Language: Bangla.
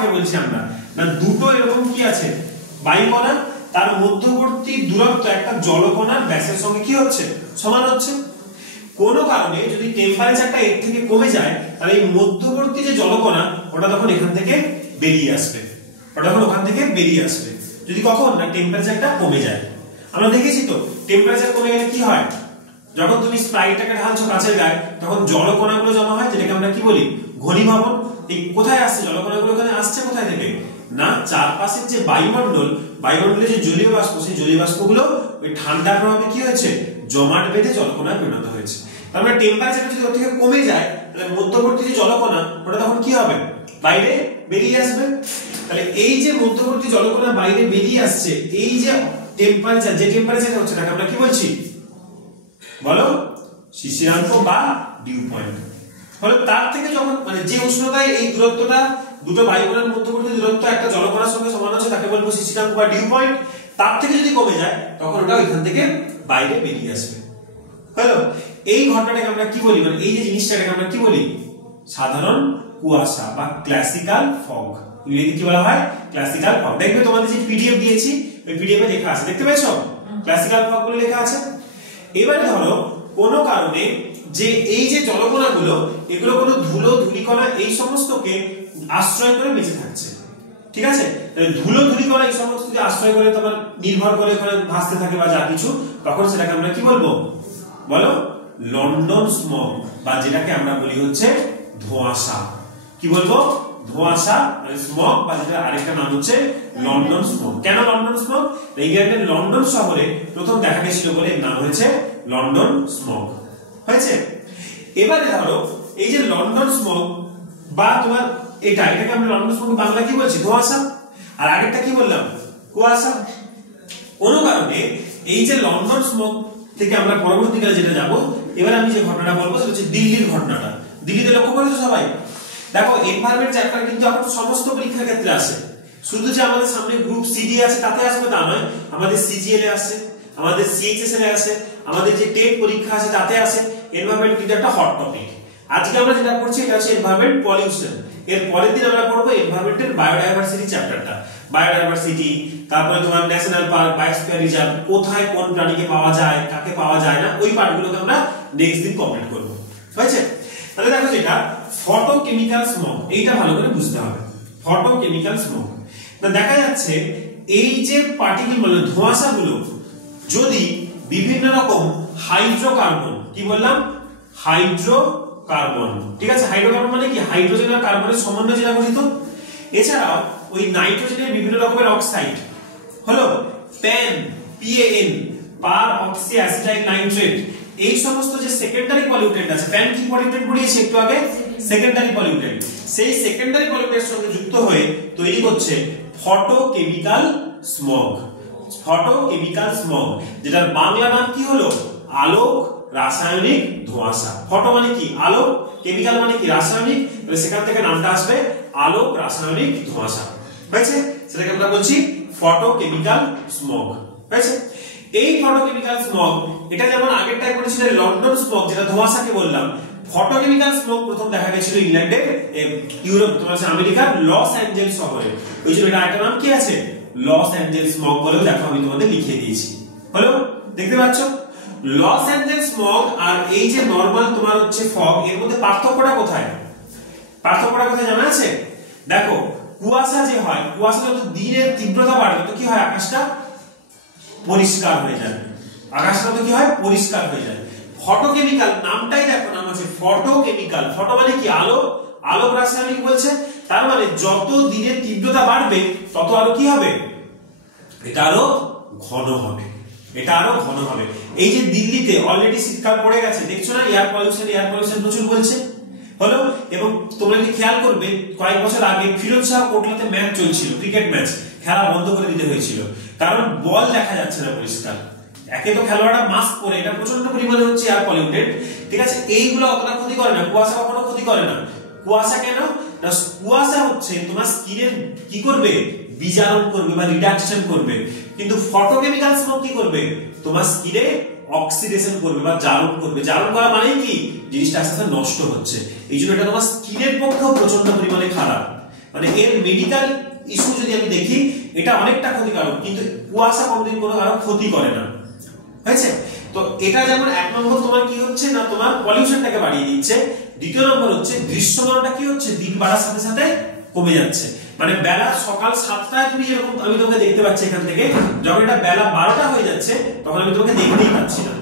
কাকে বলছি আমরা, না দুটো এরকম কি আছে বায়ুকণা, তার মধ্যবর্তী দূরত্ব একটা জলকণার ব্যাসের সঙ্গে কি হচ্ছে সমান হচ্ছে। কোনো কারণে যদি টেম্পারেচারটা এর থেকে কমে যায় তাহলে এই মধ্যবর্তী যে জলকণা ওটা তখন এখান থেকে বেরিয়ে আসবে, ওটা তখন ওখান থেকে বেরিয়ে আসবে যদি কখন না টেম্পারেচারটা কমে যায়। আমরা দেখেছি তো টেম্পারেচার কমে গেলে কি হয়, যখন তুমি স্প্রাইটটাকে ঢালছো কাঁচের গায়ে তখন জলকণাগুলো জমা হয়, যেটাকে আমরা কি বলি ঘনীভবন। এই কোথায় আসছে জলকণাগুলো, এখানে আসছে কোথায় থেকে না চারপাশের যে বায়ুমণ্ডল, বায়ুমণ্ডলে যে জলীয় বাষ্প, সেই জলীয় বাষ্পগুলো ওই ঠান্ডার প্রভাবে কি হয়েছে জমাট বেঁধে জলকণায় পরিণত হয়েছে। তার মানে টেম্পারেচার যদি ওর থেকে কমে যায় তাহলে মধ্যবর্তী যে জলকণা ওটা তখন কি হবে বাইরে বেরিয়ে আসবে। তাহলে এই যে মধ্যবর্তী জলকণা বাইরে বেরিয়ে আসছে, এই যে টেম্পারেচার, যে টেম্পারেচার হচ্ছে তাকে আমরা কি বলছি বলো শিশিরাঙ্ক বা ডিউ পয়েন্ট। ফলে তার থেকে যখন মানে যে উষ্ণতায় এই দূরত্বটা দুটো বায়ুকণার মধ্যবর্তী দূরত্ব একটা জলকণার সঙ্গে সমান হচ্ছে তাকে বলবো শিশিরাঙ্ক বা ডিউ পয়েন্ট। তার থেকে যদি কমে যায় তখন ওটা এখান থেকে বাইরে বেরিয়ে আসবে। হলো এই ঘটনাটাকে আমরা কি বলি, মানে এই যে জিনিসটাকে আমরা কি বলি সাধারণ কুয়াশা বা ক্লাসিক্যাল ফগ, ইংরেজিতে কি বলা হয় ক্লাসিক্যাল ফগ। দেখবে তোমাদের যে পিডিএফ দিয়েছি ওই পিডিএফ এ লেখা আছে, দেখতে পেয়েছো ক্লাসিক্যাল ফগ গুলো লেখা আছে। এবারে ধরো কোনো কারণে যে এই যে জলকণাগুলো এগুলো কোনো ধুলো ধূলিকণা এই সমস্তকে আশ্রয় করে বেঁচে থাকছে, ঠিক আছে। ধুলো ধূলিকণা এই সমস্ত যে আশ্রয় করে তোমার নির্ভর করে ওখানে ভাসতে থাকে বা যা কিছু, তখন সেটাকে আমরা কি বলবো বলো লন্ডন স্মগ, বা যেটাকে আমরা বলি হচ্ছে ধোঁয়াশা। কি বলবো ধোঁয়াশা মানে স্মগ, বা যেটা আরেকটা নাম হচ্ছে লন্ডন স্মগ। কেন লন্ডন স্মগ, ইংল্যান্ডের লন্ডন শহরে প্রথম দেখা গেছিল বলে এর নাম হয়েছে লন্ডন স্মগ হয়েছে। এবারে ধরো এই যে লন্ডন স্মগ বা তোমার এটাকে আমরা লন্ডন স্মগ বাংলা কি বলছি ধোঁয়াশা, আর আগেরটা কি বললাম কুয়াশা। কোনো কারণে এই যে লন্ডন স্মগ থেকে আমরা পরবর্তীকালে যেটা যাব, এবার আমি যে ঘটনাটা বলবো সেটা হচ্ছে দিল্লির ঘটনাটা। দিল্লিতে লক্ষ্য করেছো সবাই, দেখো এনভায়রনমেন্ট চ্যাপ্টার কিন্তু এখন সমস্ত পরীক্ষার ক্ষেত্রে আসে। শুধু যে আমাদের সামনে গ্রুপ সিডি আছে তাতে আসবে তা নয়, আমাদের সিজিএল এ আসে, আমাদের সিএইচএস এ আসে, আমাদের যে টেট পরীক্ষা আছে তাতে আসে। এনভায়রনমেন্ট কিন্তু একটা হট টপিক। আজকে আমরা যেটা করছি এটা হচ্ছে এনভায়রনমেন্ট পলিউশন। এর পরের দিন আমরা পড়বো এনভায়রনমেন্টের বায়োডাইভার্সিটি চ্যাপ্টারটা, বায়োডাইভার্সিটি, তারপরে তোমার ন্যাশনাল পার্ক, বায়োস্ফিয়ার রিজার্ভ, কোথায় কোন প্রাণীকে পাওয়া যায় কাকে পাওয়া যায় না, ওই পার্টগুলোকে আমরা নেক্সট দিন কমপ্লিট করব। হয়েছে? তাহলে দেখো যেটা ফটোকেমিক্যাল স্মগ, এইটা ভালো করে বুঝতে হবে। ফটোকেমিক্যাল স্মগ না দেখা যাচ্ছে এই যে পার্টিকেল মানে ধোঁয়াশাগুলো যদি বিভিন্ন রকম হাইড্রোকার্বন, কি বললাম হাইড্রোকার্বন, ঠিক আছে। হাইড্রোকার্বন মানে কি হাইড্রোজেন আর কার্বনের সমন্বয়ে যেটা গঠিত। এছাড়াও ওই নাইট্রোজেনের বিভিন্ন রকমের অক্সাইড হলো প্যান PAN পার অক্সি অ্যাসিটাইল নাইট্রেট, এই সমস্ত যে সেকেন্ডারি পলিউটেন্ট আছে, প্যান কি পলিউটেন্ট পড়িয়েছি একটু আগে সেকেন্ডারি পলিউটেন্ট, সেই সেকেন্ডারি পলিউটেন্টের সঙ্গে যুক্ত হয়ে তৈরি করছে ফটোকেমিক্যাল স্মগ। ফটোকেমিক্যাল স্মগ যেটার বাংলা নাম কি হলো আলোক রাসায়নিক ধোঁয়াশা। ফটো মানে কি আলোক, কেমিক্যাল মানে কি রাসায়নিক, তাহলে সেখান থেকে নামটা আসবে আলোক রাসায়নিক ধোঁয়াশা। হয়েছে? সেটাকে আমরা বলছি ফটোকেমিক্যাল স্মগ। হয়েছে? এই ফটোকেমিক্যাল স্মগ এটা যেমন আগেরটাই করেছিল লন্ডন স্মগ যেটা ধোঁয়াশাকে বললাম, ফটোকেমিক্যাল স্মগ প্রথম দেখা গেছিল ইংল্যান্ডের ইউরোপ তোমার আমেরিকার লস অ্যাঞ্জেলস শহরে। ওই জন্য এটা একটা নাম কি আছে লস অ্যাঞ্জেলস স্মগ বলেও দেখো আমি তোমাদের লিখে দিয়েছি। হলো দেখতে পাচ্ছ লস অ্যাঞ্জেলস স্মগ আর এই যে নরমাল তোমার হচ্ছে ফগ, এর মধ্যে পার্থক্যটা কোথায়? পার্থক্যটা কোথায় জানা আছে? দেখো কুয়াশা যে হয়, কুয়াশা যত দিনের তীব্রতা বাড়বে তো কি হয় আকাশটা পরিষ্কার হয়ে যায়, আকাশটা তো কি হয় পরিষ্কার হয়ে যায়। ফটোকেমিক্যাল নামটাই দেখো নাম আছে ফটোকেমিক্যাল, ফটো মানে কি আলো, আলোক রাসায়নিক বলছে, তার মানে যত দিনের তীব্রতা বাড়বে তত আরো কি হবে এটা আরো ঘন হবে, এটা আরো ঘন হবে। এই যে দিল্লিতে অলরেডি শীতকাল পড়ে গেছে দেখছো না, এয়ার পলিউশন প্রচুর বলছে হলো। এবং তোমরা যদি খেয়াল করবে কয়েক বছর আগে ফিরোজ শাহ কোটলাতে ম্যাচ চলছিল, ক্রিকেট ম্যাচ, খেলা বন্ধ করে দিতে হয়েছিল কারণ বল দেখা যাচ্ছে না পরিষ্কার। একে তো খেলোয়াড়রা মাস্ক পরে, এটা প্রচন্ড পরিমাণে হচ্ছে এয়ার পলিউটেড, ঠিক আছে। এইগুলো অতটা ক্ষতি করে না, কুয়াশা কখনো ক্ষতি করে না। কুয়াশা কেন না, কুয়াশা হচ্ছে তোমার স্কিনের কি করবে বিজারণ করবে বা রিডাকশন করবে, কিন্তু ফটোকেমিক্যাল স্মগ কি করবে তোমার স্কিনে অক্সিডেশন করবে বা জারণ করবে। জারণ করা মানে কি জিনিসটা আস্তে আস্তে নষ্ট হচ্ছে, এই জন্য এটা তোমার স্কিনের পক্ষেও প্রচন্ড পরিমাণে খারাপ। মানে এর মেডিকেল ইস্যু যদি আমি দেখি এটা অনেকটা ক্ষতিকারক, কিন্তু কুয়াশা কোনোদিন কোনো কারো ক্ষতি করে না, হয়েছে? তো এটা যেমন এক নম্বর তোমার কি হচ্ছে না তোমার পলিউশনটাকে বাড়িয়ে দিচ্ছে, দ্বিতীয় নম্বর হচ্ছে দৃশ্যমানটা কি হচ্ছে দিন বাড়ার সাথে সাথে কমে যাচ্ছে। মানে বেলা সকাল 7টায় তুমি যেরকম আমি তোমাকে দেখতে পাচ্ছি এখান থেকে, যখন এটা বেলা 12টা হয়ে যাচ্ছে তখন আমি তোমাকে দেখতেই পাচ্ছি না।